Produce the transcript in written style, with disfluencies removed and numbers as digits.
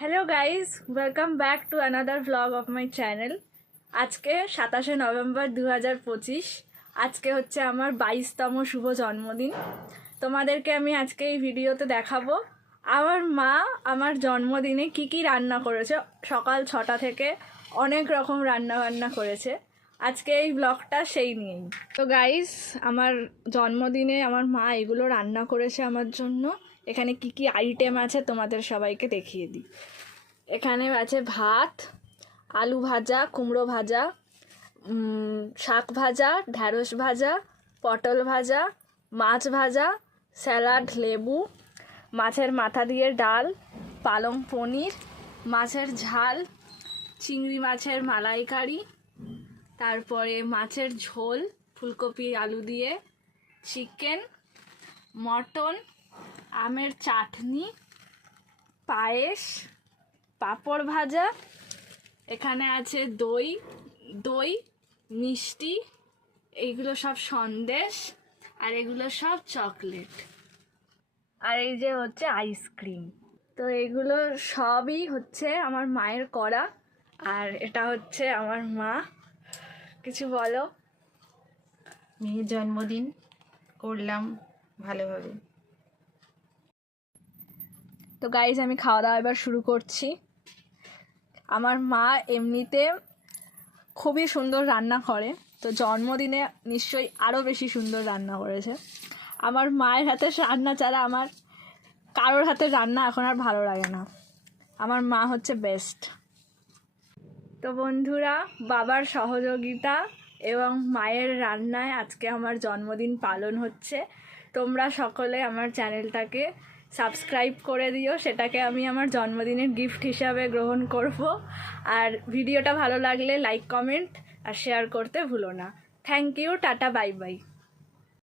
Hello guys, welcome back to another vlog of my channel. আজকে 27শে November 2025। আজকে হচ্ছে আমার 22তম শুভ জন্মদিন। তোমাদেরকে আমি আজকে এই ভিডিওতে দেখাবো আমার মা আমার জন্মদিনে কি কি রান্না করেছে। সকাল 6টা থেকে অনেক রকম রান্না বান্না করেছে। আজকে এই ব্লগটা সেই নিয়েই। তো গাইজ, আমার জন্মদিনে আমার মা এগুলো রান্না করেছে আমার জন্য। এখানে কি কি আইটেম আছে তোমাদের সবাইকে দেখিয়ে দিই। এখানে আছে ভাত, আলু ভাজা, কুমড়ো ভাজা, শাক ভাজা, ঢ্যাঁড়স ভাজা, পটল ভাজা, মাছ ভাজা, স্যালাড, লেবু, মাছের মাথা দিয়ে ডাল, পালং পনির, মাছের ঝাল, চিংড়ি মাছের মালাইকারি, তারপরে মাছের ঝোল ফুলকপি আলু দিয়ে, চিকেন, মটন, আমের চাটনি, পায়েস, পাঁপড় ভাজা, এখানে আছে দই দই মিষ্টি, এইগুলো সব সন্দেশ, আর এগুলো সব চকলেট, আর এই যে হচ্ছে আইসক্রিম। তো এগুলো সবই হচ্ছে আমার মায়ের করা। আর এটা হচ্ছে আমার মা। কিছু বলো। মেয়ের জন্মদিন করলাম ভালোভাবে। তো গাইজ, আমি খাওয়া দাওয়া এবার শুরু করছি। আমার মা এমনিতে খুবই সুন্দর রান্না করে, তো জন্মদিনে নিশ্চয়ই আরও বেশি সুন্দর রান্না করেছে। আমার মায়ের হাতে রান্না ছাড়া আমার কারোর হাতে রান্না এখন আর ভালো লাগে না। আমার মা হচ্ছে বেস্ট। তো বন্ধুরা, বাবার সহযোগিতা এবং মায়ের রান্নায় আজকে আমার জন্মদিন পালন হচ্ছে। তোমরা সকলে আমার চ্যানেলটাকে সাবস্ক্রাইব করে দিও, সেটাকে আমি আমার জন্মদিনের গিফট হিসাবে গ্রহণ করব। আর ভিডিওটা ভালো লাগলে লাইক, কমেন্ট আর শেয়ার করতে ভুলো না। Thank you, tata, bye by.